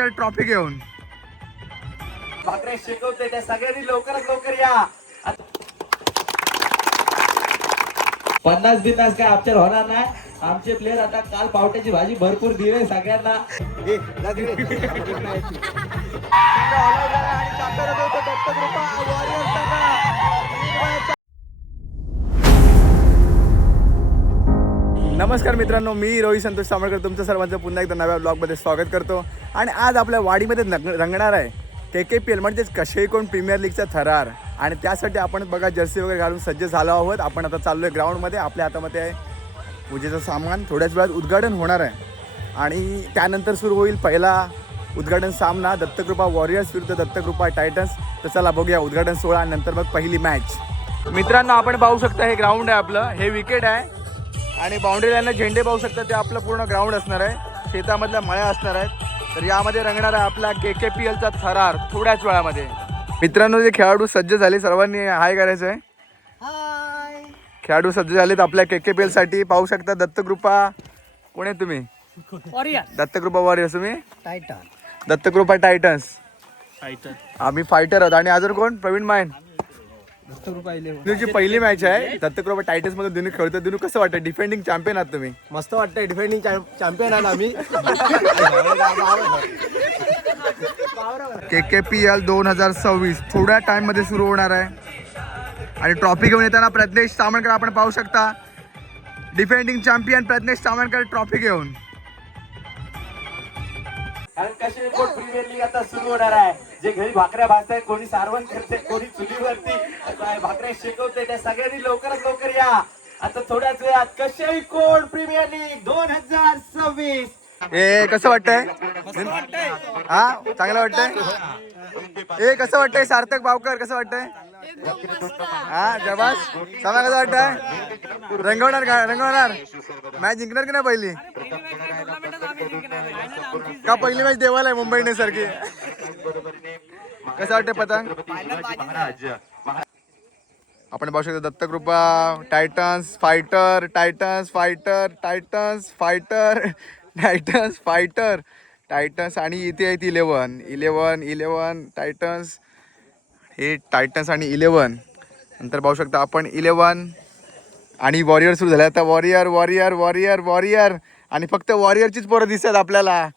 सामनकर trophy घेऊन. भाकरे शिकवते त्या सगळ्यांनी लवकरात लवकर या. 50-50 काय आमच्या होणार नाही. आमचे प्लेयर आता काल पावट्याची भाजी भरपूर दिले सगळ्यांना. नमस्कार मित्रांनो, मी रोहित संतोष सामळकर तुमचं सर्वांचं पुन्हा एकदा नव्या ब्लॉगमध्ये स्वागत करतो. आणि आज आपल्या वाडीमध्ये रंगणार आहे KKPL म्हणजेच कशेकोन प्रीमियर लीगचा थरार. आणि त्यासाठी आपण बघा जर्सी वगैरे घालून सज्ज झालो आहोत. आपण आता चाललो आहे ग्राउंडमध्ये. आपल्या हातामध्ये आहे पूजेचं सामान. थोड्याच वेळात उद्घाटन होणार आहे आणि त्यानंतर सुरू होईल पहिला उद्घाटन सामना, दत्तकृपा वॉरियर्स विरुद्ध दत्तकृपा टायटन्स. तर चला बघूया उद्घाटन सोहळा, नंतर मग पहिली मॅच. मित्रांनो, आपण पाहू शकता हे ग्राउंड आहे आपलं, हे विकेट आहे आणि बाउंड्री लाईनला झेंडे पाहू शकता. ते आपलं पूर्ण ग्राउंड असणार आहे, शेतामधल्या मळ्या असणार आहेत. तर यामध्ये रंगणार आहे आपला KKPLचा थरार थोड्याच वेळामध्ये. मित्रांनो, जे खेळाडू सज्ज झाले सर्वांनी हाय करायचं आहे. हाय. खेळाडू सज्ज झालेत आपल्या KKPL साठी. पाहू शकता दत्तकृपा. कोण आहे तुम्ही? दत्तकृपा वॉरियर्स. तुम्ही टायटन. दत्तकृपा टायटन्स. आम्ही फायटर आहोत. आणि अजून कोण? प्रवीण मायन. दिनूची पहिली मॅच आहे दत्तकृपा टायटन्स मध्ये. दिनू खेळतो. दिनू कसं वाटतं? डिफेंडिंग चॅम्पियन आहात तुम्ही. मस्त वाटतंय. डिफेंडिंग चॅम्पियन आहात आम्ही. KKPL 2026 थोड्या टाइम मध्ये सुरू होणार आहे. आणि ट्रॉफी घेऊन येताना प्रज्ञेश सामनकर आपण पाहू शकता. डिफेंडिंग चॅम्पियन प्रज्ञेश सामनकर ट्रॉफी घेऊन. कशेकोन प्रीमियर लीग आता सुरू होणार आहे. जे घरी भाकऱ्या भाजतायत, कोणी सारवण करते, कोणी चुलीवरती भाकऱ्या शिकवते, त्या सगळ्यांनी लवकरात लवकर या. आता थोड्याच वेळात कशेकोन प्रीमियर लीग 2026. ए कसं वाटतंय? हा, चांगलं वाटतंय. ए कसं वाटतंय? सार्थक भावकर कसं वाटतंय? हा जबास सांगा कसं वाटतंय? रंगवणार का? रंगवणार मॅच जिंकणार की नाही पहिली? का पहिली मॅच देवाला आहे मुंबई इंडियन्स सारखी? कसं वाटतंय पतंग? आपण पाहू शकतो Dattakrupa Titans fighter, Titans fighter, Titans fighter, Titans fighter, Titans. आणि इथे आहेत 11 टायटन्स. हे टायटन्स आणि 11. नंतर पाहू शकता आपण 11 आणि वॉरियर सुरू झाले. आता वॉरियर वॉरियर वॉरियर वॉरियर आणि फक्त वॉरियरचीच पोरं दिसतात आपल्याला.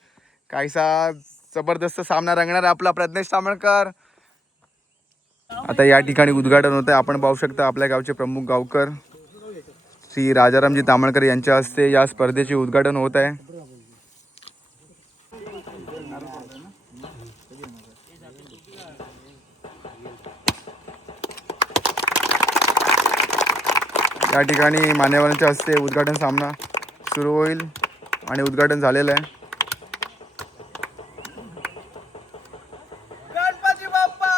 काहीसा जबरदस्त सामना रंगणार आपला प्रज्ञेश सामळकर. आता या ठिकाणी उद्घाटन होतं आहे. आपण पाहू शकता आपल्या गावचे प्रमुख गावकर श्री राजारामजी तामळकर यांच्या हस्ते या स्पर्धेचे उद्घाटन होत आहे. या ठिकाणी मान्यवरांच्या हस्ते उद्घाटन सामना सुरू होईल आणि उद्घाटन झालेलं आहे. गणपती बाप्पा.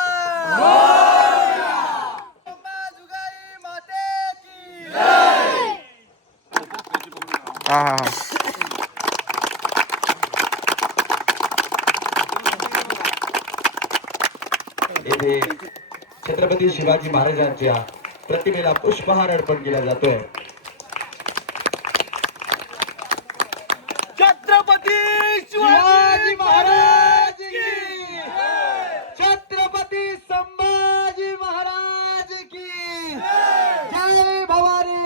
हा हा हा. येथे छत्रपती शिवाजी महाराजांच्या प्रतिमेला पुष्पहार अर्पण केला जातोय. छत्रपती शिवाजी महाराज की. छत्रपती संभाजी महाराज की. जय भवानी.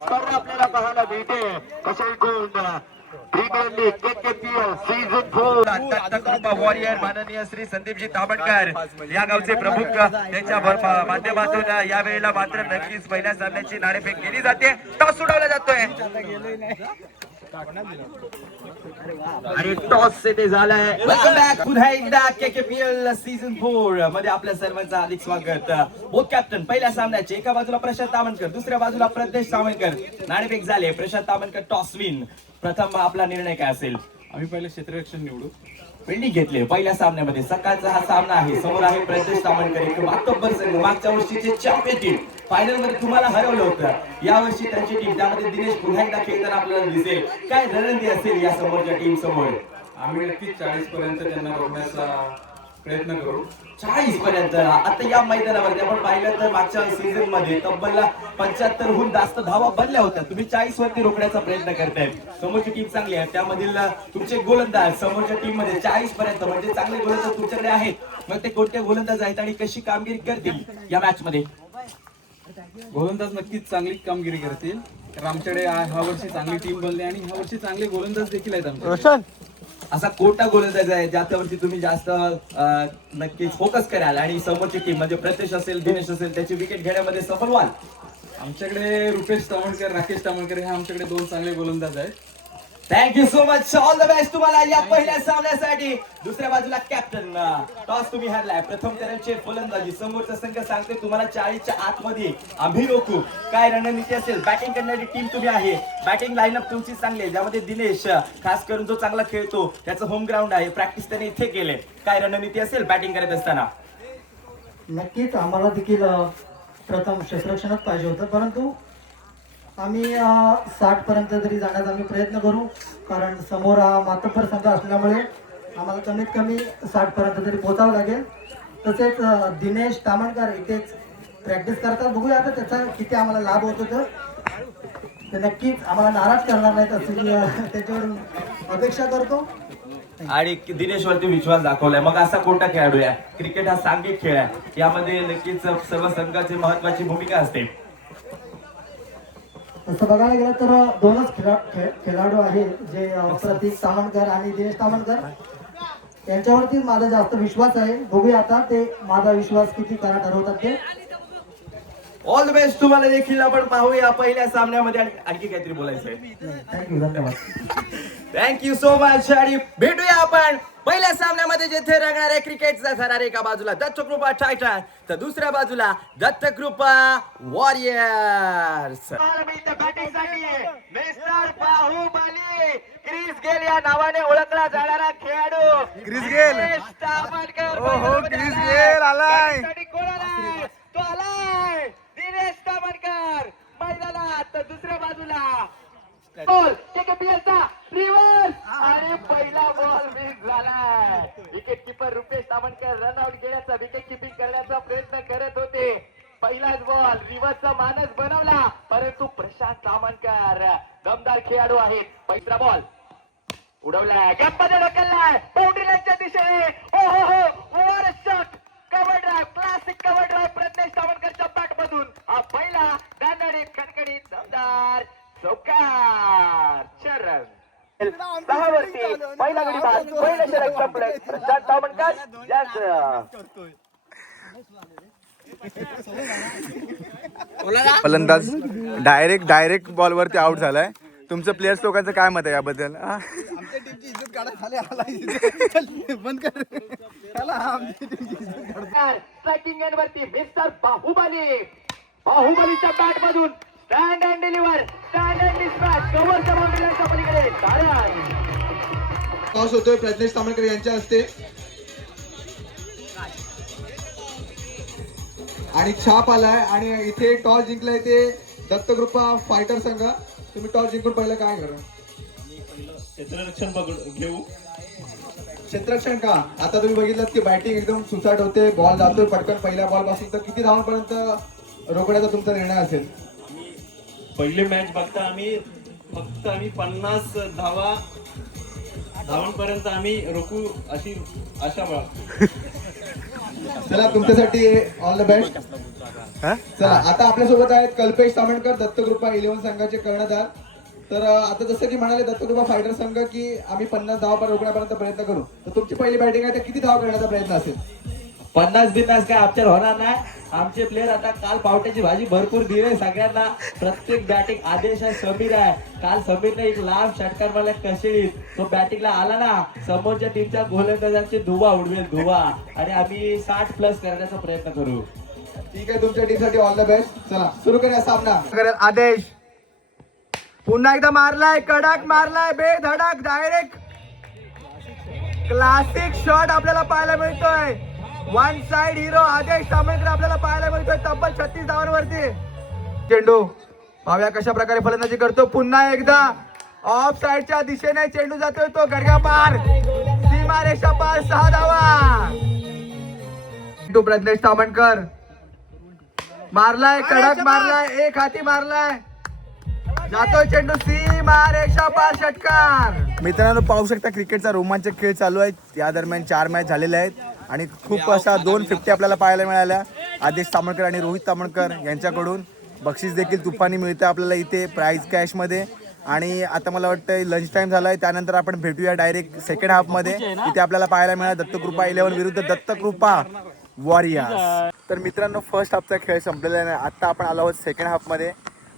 आपल्याला पाहायला मिळते Kashekon premier league KKPL season 4. Dattakrupa warrior माननीय श्री संदीपजी तामणकर या गावचे प्रमुख, त्यांच्या माध्यमातून या वेळेला मात्र नक्कीच पहिल्या सामन्याची नाणेफेक केली जाते. टॉस उडवला जातोय आणि टॉस येथे झालाय. वेलकम बॅक पुन्हा एकदा KKPL सीझन 4 मध्ये आपल्या सर्वांचं हार्दिक स्वागत. बोथ कॅप्टन पहिल्या सामन्याचे एका बाजूला प्रशांत तामणकर, दुसऱ्या बाजूला प्रज्ञेश सामनकर. नाणेफेक झाले. Prashant Tamankar toss win. प्रथम आपला निर्णय काय असेल? आम्ही पहिले क्षेत्ररक्षण निवडू. पेंडिंग घेतले पहिल्या सामन्यामध्ये. सकाळचा हा सामना आहे. समोर आहे प्रज्ञेश तामणकर, एक मातब्बर संघ, मागच्या वर्षीचे चॅम्पियन टीम. फायनल मध्ये तुम्हाला हरवलं होतं. या वर्षी त्यांची टीम, त्यामध्ये दिनेश पुन्हा एकदा खेळताना आपल्याला दिसेल. काय रणनीती असेल या समोरच्या टीम समोर? आम्ही नक्कीच 40 पर्यंत त्यांना बघण्याचा प्रयत्न करू. 40 पर्यंत. आता या मैदानावरती आपण पाहिलं तर मागच्या सीझन मध्ये तब्बल 75 हून जास्त धावा बनल्या होत्या. तुम्ही 40 वरती रोखण्याचा प्रयत्न करताय. समोरची टीम चांगली आहे, त्यामधील तुमचे गोलंदाज समोरच्या टीम मध्ये 40 पर्यंत म्हणजे चांगले गोलंदाज तुमच्याकडे आहेत. मग ते कोणते गोलंदाज आहेत आणि कशी कामगिरी करतील या मॅच मध्ये? गोलंदाज नक्कीच चांगली कामगिरी करतील, कारण आमच्याकडे ह्या वर्षी चांगली टीम बनली आणि ह्या वर्षी चांगले गोलंदाज देखील आहेत आमच्याकडे. असा कोणता गोलंदाज आहे ज्याच्यावरती तुम्ही जास्त नक्कीच फोकस कराल आणि समोरची टीम म्हणजे प्रत्येश असेल, दिनेश असेल, त्याची विकेट घेण्यामध्ये सफल व्हाल? आमच्याकडे रुपेश तावणकर, राकेश तावणकर हे आमच्याकडे 2 चांगले गोलंदाज आहेत. Thank you so much. All the best तुम्हाला या पहिल्या सामन्यासाठी. दुसऱ्या बाजूला कॅप्टन, टॉस तुम्ही हरलाय. प्रथम करायचे फलंदाजी. समोरचा संघ सांगते तुम्हाला 40च्या आतमध्ये आम्ही रोखू. काय रणनीती असेल? बॅटिंग करणारी टीम तुम्ही आहे. बॅटिंग लाईनअप तुमची चांगली आहे, ज्यामध्ये दिनेश खास करून जो चांगला खेळतो, त्याचं होम ग्राउंड आहे, प्रॅक्टिस त्याने इथे केले. काय रणनीती असेल बॅटिंग करत असताना? नक्कीच आम्हाला देखील प्रथम क्षेत्ररक्षणच पाहिजे होतं, परंतु आम्ही 60 पर्यंत तरी जाण्याचा आम्ही प्रयत्न करू, कारण समोर हा मातब्बर संघ असल्यामुळे आम्हाला कमीत कमी 60 पर्यंत तरी पोहोचावं लागेल. तसेच दिनेश तामणकर इथेच प्रॅक्टिस करतात. बघूया आता त्याचा किती आम्हाला लाभ होतो, तर ते नक्कीच आम्हाला नाराज करणार नाहीत अशी त्याच्यावरून अपेक्षा करतो. आणि दिनेश वरती विश्वास दाखवलाय. मग असा कोणता खेळाडू आहे? क्रिकेट हा सांघिक खेळ आहे, यामध्ये नक्कीच सर्व संघाची महत्वाची भूमिका असते. तसं बघायला गेलं तर 2च खेळाडू आहेत, जे प्रतीक तामणकर आणि दिनेश तामणकर. यांच्यावरती माझा जास्त विश्वास आहे. बघूया आता ते माझा विश्वास किती खरा ठरवतात ते. ऑल द बेस्ट तुम्हाला देखील. आपण पाहूया पहिल्या सामन्यामध्ये. आणखी काहीतरी बोलायचंय? थँक्यू, धन्यवाद. Thank you so much. आणि भेटूया आपण पहिल्या सामन्यामध्ये, जेथे रंगणार आहे क्रिकेटचा थरार. एका बाजूला दत्तकृपा टायटन, तर दुसऱ्या बाजूला Dattakrupa Warriors. Mister Bahubali Chris Gayle या नावाने ओळखला जाणारा खेळाडू क्रिस गेल. दिनेश तामणकर. ओहो, क्रिस गेल आलाय. त्यासाठी कोण आलाय? तो आलाय दिनेश तामणकर मैदानात. तर दुसऱ्या बाजूला बॉल केकेपीएलचा रिव्हर्स आणि पहिला बॉल मिस झालाय. Wicket keeper Rupesh Tamankar run out घेण्याचा, विकेट किपिंग करण्याचा प्रयत्न करत होते. पहिलाच बॉल रिव्हर्सचा मानस बनवला, परंतु प्रशांत तामणकर दमदार खेळाडू आहेत. पहिला बॉल उडवलाय, गॅप मध्ये ढकललाय, बाउंड्री लाईनच्या दिशेने. ओ हो हो, over shot, cover drive, classic cover drive Pradnyesh तामणकरच्या बॅट मधून. हा पहिला दणदणीत खणखणीत दमदार चौकार. चरण 6 वरती पहिला गडी बाद, पहिलं षटक संपलं. प्रशांत तामणकर याच फलंदाज डायरेक्ट बॉलवरती आउट झालाय. तुमचं प्लेयर्स लोकांचं काय मत आहे याबद्दल? आमच्या टीमची इज्जत काढा खाली आला बंद कर. स्ट्रायकिंग एंड वरती मिस्टर बाहुबली. बाहुबलीच्या बॅट मधून stand and deliver, stand and dispatch, कव्हरच्या बाउंड्रीच्या पलीकडे कारण टॉस होतोय प्रज्ञेश तामणकर यांच्या हस्ते आणि छाप आलाय. आणि इथे टॉस जिंकलाय ते दत्तकृपा फायटर संघ. तुम्ही टॉस जिंकून पहिलं काय करा? क्षेत्ररक्षण घेऊ. क्षेत्ररक्षण का? आता तुम्ही बघितलं की बॅटिंग एकदम सुसाट होते, बॉल जातोय पटकन पहिल्या बॉल पासून. तर किती धावांपर्यंत रोखण्याचा तुमचा निर्णय असेल? पहिली मॅच बघता आम्ही 50 धावांपर्यंत आम्ही रोखू अशी आशा बाळगतो. चला, तुमच्यासाठी ऑल द बेस्ट. चला, आता आपल्यासोबत आहेत कल्पेश तामणकर, दत्तकृपा 11 संघाचे कर्णधार. तर आता जसं की म्हणाले दत्तकृपा फायटर संघ की आम्ही 50 धावा रोखण्यापर्यंत प्रयत्न करू, तर तुमची पहिली बॅटिंग आहे, तर किती धावा करण्याचा प्रयत्न असेल? 50 बिन्नास काय आमच्या होणार नाही. आमचे प्लेयर आता काल पावट्याची भाजी भरपूर दिले सगळ्यांना. प्रत्येक बॅटिंग आदेश आहे. समीर आहे, काल समीरने एक लांब षटकार मारला कशेळीत. तो बॅटिंगला आला ना, समोरच्या टीमच्या गोलंदाजांची धुवा उडवेल धुवा. आणि आम्ही 60+ करण्याचा प्रयत्न करू. ठीक आहे, तुमच्या टीमसाठी ऑल द बेस्ट. चला, सुरू करूया सामना. आदेश पुन्हा एकदा मारलाय, कडक मारलाय, बेधडक डायरेक्ट क्लासिक शॉट आपल्याला पाहायला मिळतोय. वन साइड हिरो आदेश तामणकर आपल्याला पाहायला मिळतोय तब्बल 36 धावांवरती. चेंडू पाहूया कशा प्रकारे फलंदाजी करतो. पुन्हा एकदा ऑफ साइडच्या दिशेने चेंडू जातोय, तो गडगा पार, सीमारेषा पार, 6 धावा. चेंडू प्रज्ञेश तामणकर मारलाय, कडक मारलाय, एक हाती मारलाय, जातोय चेंडू सीमा रेषा पार, षटकार. मित्रांनो पाहू शकता क्रिकेटचा रोमांचक खेळ चालू आहे. या दरम्यान 4 मॅच झालेल्या आहेत आणि खूप अशा 250 आपल्याला पाहायला मिळाल्या. आदेश तामणकर आणि रोहित तामणकर यांच्याकडून बक्षीस देखील तुफानी मिळतं आपल्याला इथे प्राइज कॅशमध्ये. आणि आता मला वाटतं लंच टाइम झालाय, त्यानंतर आपण भेटूया डायरेक्ट सेकंड हाफमध्ये. इथे आपल्याला पाहायला मिळाला दत्तकृपा 11 विरुद्ध दत्तकृपा वॉरियर्स. तर मित्रांनो फर्स्ट हाफचा खेळ संपलेला आहे. आता आपण आलो आहोत सेकंड हाफमध्ये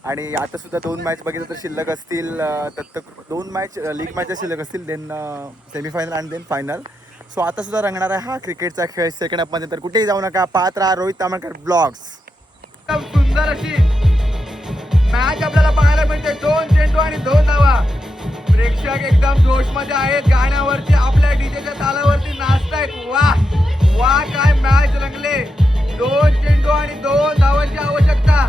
आणि आता सुद्धा 2 मॅच बघितलं तर शिल्लक असतील. दत्तकृपा 2 मॅच लीग मॅचेस शिल्लक असतील, देन सेमीफायनल आणि देन फायनल. सो आता सुद्धा रंगणार आहे हा क्रिकेटचा खेळ सेकंड हाफमध्ये. तर कुठेही जाऊ नका, पाहत राहा रोहित तामणकर ब्लॉग्स. एकदम सुंदर अशी मॅच आपल्याला पाहायला मिळते. 2 चेंडू आणि 2 धावा. प्रेक्षक एकदम जोशमध्ये आहेत, गाण्यावरती आपल्या डीजेच्या तालावरती नाचतायत. वा वा काय मॅच रंगले. 2 चेंडू आणि 2 धावांची आवश्यकता.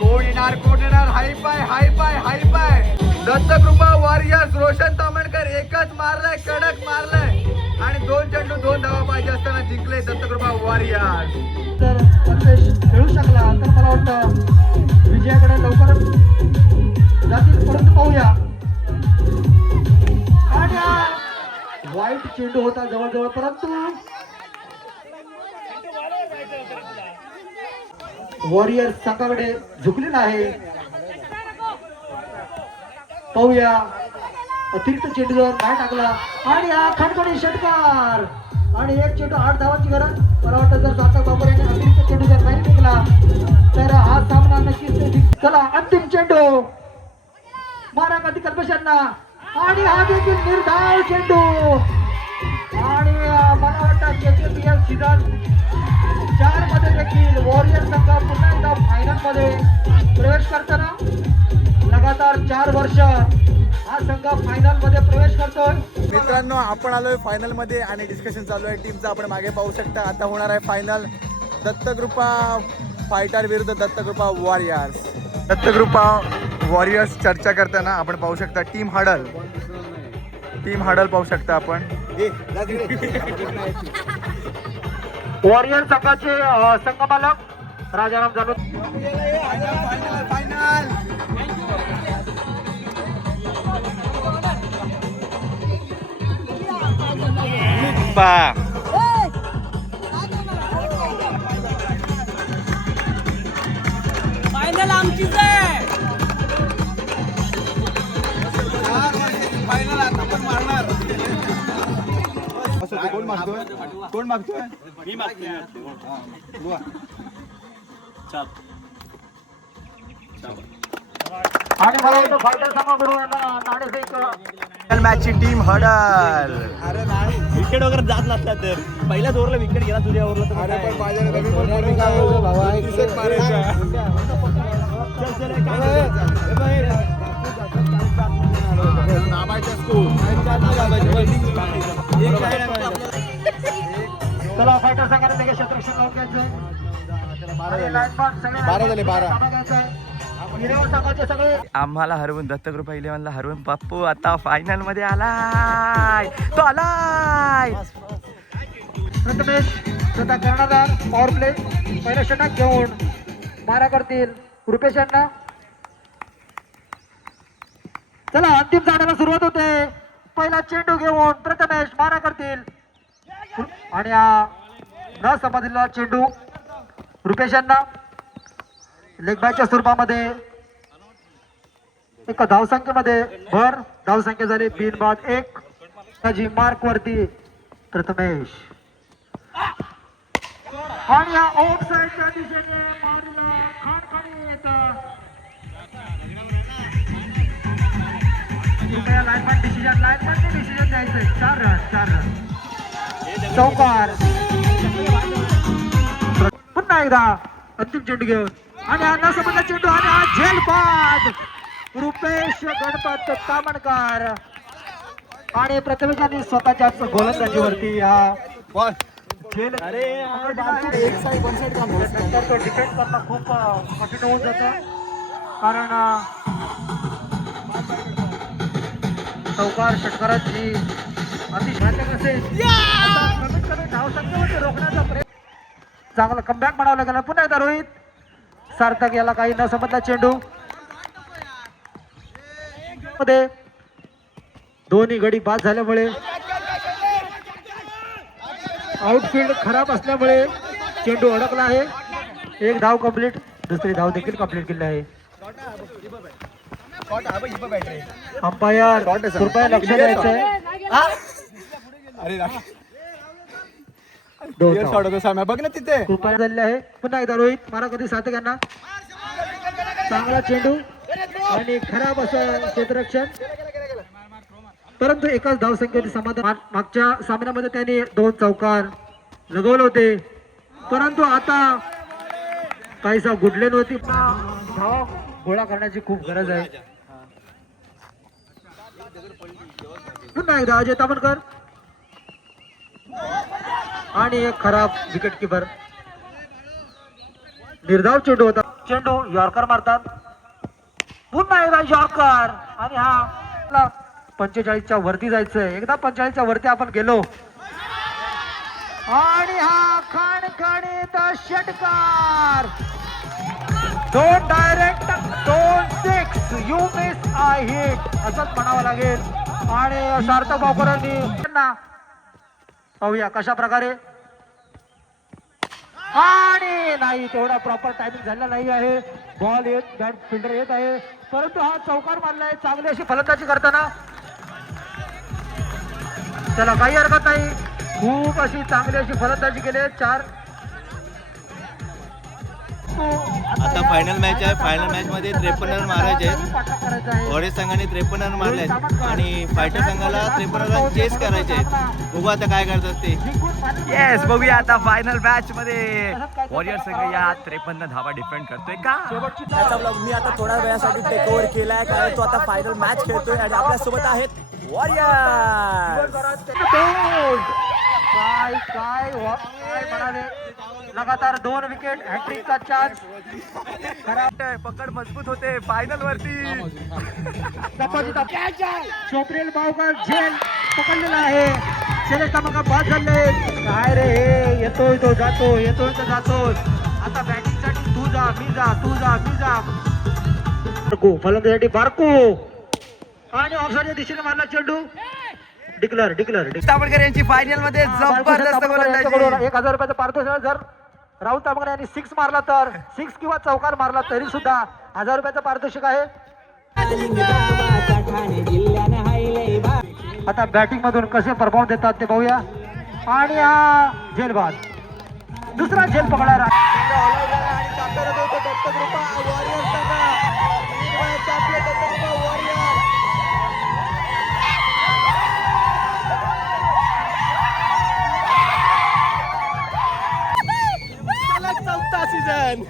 कोण येणार हाय पाय हाय पाय हाय पाय. दत्तकृपा वॉरियर्स रोशन तामणकर एकच मारलाय, कडक मारलाय आणि 2 चेंडू 2 धावा पाहिजे असताना जिंकले दत्तकृपा वॉरियर्स. तर प्रथमेश खेळू शकला तर मला वाटतं विजयाकडे लवकरच जातील, परंतु पाहूया. आणि वाईट चेंडू होता जवळजवळ, परंतु वॉरियर्स संघाकडे झुकलेला आहे. पाहूया अतिरिक्त चेंडू जर नाही टाकला आणि हा खणखणी षटकार आणि 1 चेंडू 8 धावांची गरज. मला वाटतं जर सार्थक बाबर यांनी अतिरिक्त चेंडू जर नाही फेकला तर हा सामना नक्कीच. चला अंतिम चेंडू मारा कधी कल्पशांना आणि हा देखील निर्धाव चेंडू. आणि मला वाटतं KKPL सीझन 4 मध्ये देखील वॉरियर संघ पुन्हा एकदा फायनल मध्ये प्रवेश करताना लगातार 4 वर्ष हा संघ फायनल मध्ये प्रवेश करतोय. मित्रांनो आपण आलोय फायनल मध्ये आणि डिस्कशन चालू आहे टीमचं. आपण मागे पाहू शकता आता होणार आहे फायनल. दत्तकृपा फायटर विरुद्ध दत्तकृपा वॉरियर्स. दत्तकृपा वॉरियर्स चर्चा करताना आपण पाहू शकता टीम हडल पाहू शकता आपण. वॉरियर संघाचे संघमालक राजाराम जानू. फायनल आमचीच आहे. कोण मागतोय? कोण मागतोय? मी मागतोय. आणि मला वाटतं फायटर संघाकडून नाणेफेक मॅचची टीम हडल. विकेट वगैरे जात नसला तर पहिल्याच ओव्हरला विकेट गेला तुझ्या ओव्हरला तर चला फायटर संघाने देखील क्षेत्ररक्षण लावून घ्यायचं. 12 झाले 12. सगळे आम्हाला हरवून दत्तकृपा 11ला हरवून पप्पू आता फायनल मध्ये आलाय. तो आलाय. प्रथमेश स्वतः कर्णधार पॉवर प्ले पहिला षटक घेऊन मारा करतील रुपेशांना. चला अंतिम सामन्याला सुरुवात होते. पहिला चेंडू घेऊन प्रथमेश मारा करतील आणि हा न समजलेला चेंडू रुपेशांना लेगबायच्या स्वरूपामध्ये एका धावसंख्येमध्ये भर. धावसंख्या झाली 3-1. मार्क वरती प्रथमेश आणि या ऑफ साइडच्या दिशेने मारला खणखणीत. कृपया लाईनमॅन डिसिजन द्यायचंय. 4 रन चौकार. पुन्हा एकदा अंतिम चेंडू घेऊन आणि हा न समजला चेंडू आणि हा झेलबाद रुपेश गणपत तामणकर आणि प्रथमेशांनी स्वतःच्याच गोलंदाजीवरती हा झेल. नंतर तो डिफेंड करणं खूप कठीण होऊन जातं कारण चौकार षटकाराची अतिशय असेल. कमीत कमी धावसंख्येमध्ये रोखण्याचा प्रयत्न चांगला कमबॅक म्हणावं लागेल. पुन्हा एकदा रोहित सार्थक याला काही न समजला चेंडू मध्ये दोन्ही गडी बाद झाल्यामुळे आउटफील्ड खराब असल्यामुळे चेंडू अडकला आहे. एक धाव कंप्लीट, दुसरी धाव देखील कंप्लीट केली आहे. अंपायर कृपया लक्ष द्यायचंय. अरे दोन clear धाव. shot होता साम्या, बघ ना तिथे. कृपया झालेले आहे. पुन्हा एकदा रोहित मारा कधी सार्थक यांना चांगला चेंडू आणि खराब असं क्षेत्ररक्षण, परंतु एकाच धावसंख्येने समाधान. मागच्या सामन्यामध्ये त्यांनी 2 चौकार लगवले होते, परंतु आता काहीसा गुडले नव्हती. धाव गोळा करण्याची खूप गरज आहे. पुन्हा एकदा अजय तामणकर आणि एक खराब विकेट किपर. निर्धाव चेंडू होता. चेंडू यॉर्कर मारतात. पुन्हा एकदा यॉर्कर आणि हा 45च्या वरती जायचंय. एकदा 45च्या वरती आपण गेलो आणि हा खणखणीत षटकार. 2 direct 2 6 you miss I hit असंच म्हणावं लागेल. आणि सार्थक बावकरांनी त्यांना पाहूया कशा प्रकारे, आणि नाही तेवढा प्रॉपर टायमिंग झालेला नाही आहे. बॉल येत बॅट फिल्डर येत आहे, परंतु हा चौकार मारलाय चांगली अशी फलंदाजी करताना. चला काही हरकत नाही, खूप अशी चांगली अशी फलंदाजी केली. 4 आता फायनल मॅच आहे. फायनल मॅच मध्ये 53 रन मारायचे आहेत. वॉरियर संघाने 53 रन मारले आहेत आणि फायटर संघाला 53 रन चेस करायचे आहेत. बघू आता काय करतात ते. येस, बघूया आता फायनल मॅच मध्ये वॉरियर संघ या 53 धावा डिफेंड करतोय का. त्याचा ब्लॉग मी आता थोड्या वेळासाठी टेक ओव्हर केलाय, कारण तो आता फायनल मॅच खेळतोय आणि आपल्यासोबत आहेत वॉरियर. काय काय काय म्हणाले, लगातार 2 विकेट, हॅट्रिकचा चान्स. पकड मजबूत होते फायनल वरती. चोपरेल बावकर झेल पकडलेला आहे. शर्यत क्रमांक 5 झाले. काय रे हे, येतोय तो जातो, येतोय तो जातो. आता बॅटिंग साठी तू जा मी जा, तू जा मी जा. बारको फलंदाजीसाठी बारको आणि ऑफसाईडच्या दिशेने मारला चेंडू. डिक्लर तावडकर यांची फायनल मध्ये जबरदस्त गोलंदाजी. 1000 रुपयाचं पारितोषिक. जर राहुल तांबकर यांनी 6 मारला तर 6 किंवा चौकार मारला तरी सुद्धा 1000 रुपयाचं पारितोषिक आहे. आता बॅटिंग मधून कसे परफॉर्म देतात ते पाहूया. आणि हा झेलबाद, दुसरा झेल पकडा. चौथा सीझन.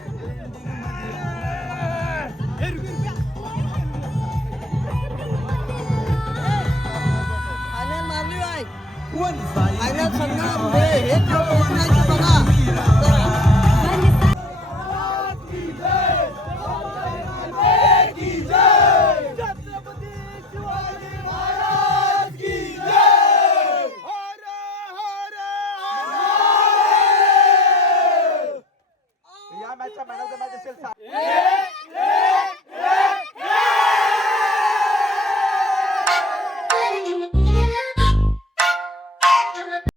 या मॅचचा मॅन ऑफ द मॅच असेल